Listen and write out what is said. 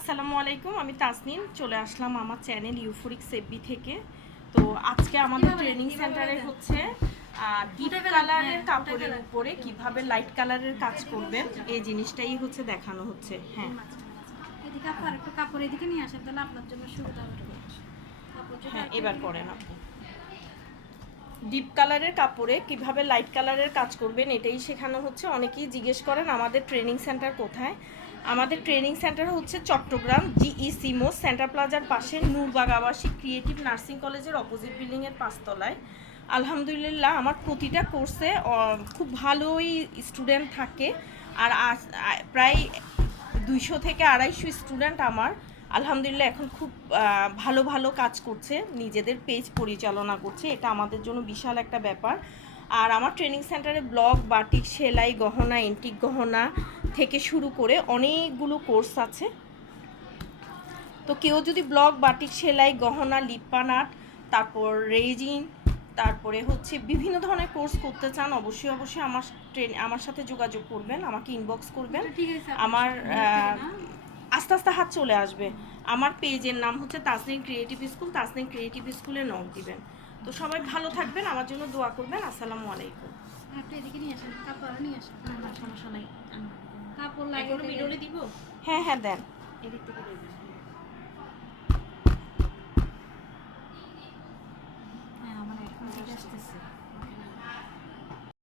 আসসালামু আলাইকুম, আমি তাসনিম চলে আসলাম আমার চ্যানেল ইউফোরিক সেববি থেকে। তো আজকে আমাদের ট্রেনিং সেন্টারে হচ্ছে ডিপ কালারের কাপড়ের উপরে কিভাবে লাইট কালারের কাজ করবেন এই জিনিসটাই হচ্ছে দেখানো হচ্ছে। হ্যাঁ এদিকে আপনার একটু কাপড় এদিকে নিয়ে আসেন, তাহলে আপনার জন্য সুবিধা হবে। হ্যাঁ এবার করেন আপনি। ডিপ কালারের কাপড়ে কিভাবে লাইট কালারের কাজ করবেন এটাই শেখানো হচ্ছে। অনেকেই জিজ্ঞেস করেন আমাদের ট্রেনিং সেন্টার কোথায়। আমাদের ট্রেনিং সেন্টার হচ্ছে চট্টগ্রাম জিইসি মোস সেন্টার প্লাজার পাশে নূরবাগ আবাসিক ক্রিয়েটিভ নার্সিং কলেজের অপোজিট বিল্ডিংয়ের 5 তলায়। আলহামদুলিল্লাহ আমার প্রতিটা কোর্সে খুব ভালোই স্টুডেন্ট থাকে। আর প্রায় 200 থেকে 250 স্টুডেন্ট আমার আলহামদুলিল্লাহ এখন খুব ভালো ভালো কাজ করছে, নিজেদের পেজ পরিচালনা করছে। এটা আমাদের জন্য বিশাল একটা ব্যাপার। আর আমার ট্রেনিং সেন্টারে ব্লক, বাটিক, সেলাই, গহনা, এন্টিক গহনা থেকে শুরু করে অনেকগুলো কোর্স আছে। তো কেউ যদি ব্লক, বাটিক, সেলাই, গহনা, লিপ্পান আর্ট, তারপর রেজিন, তারপরে হচ্ছে বিভিন্ন ধরনের কোর্স করতে চান, অবশ্যই আমার সাথে যোগাযোগ করবেন, আমাকে ইনবক্স করবেন। আমার আস্তে আস্তে হাত চলে আসবে। আমার পেজের নাম হচ্ছে Tasnim creative school, Tasnim creative স্কুলে নক দিবেন। তো সবাই ভালো থাকবেন, আমার জন্য দোয়া করবেন। আসসালামু আলাইকুম। একটু এদিকে নিয়ে আসেন, কাপড় নিয়ে আসেন। না সমস্যা নাই, কাপড় লাগে ভিডিওলে দিব। হ্যাঁ হ্যাঁ দেন। এদিক থেকে দেবেন। হ্যাঁ, আমার এখন আসতেছে।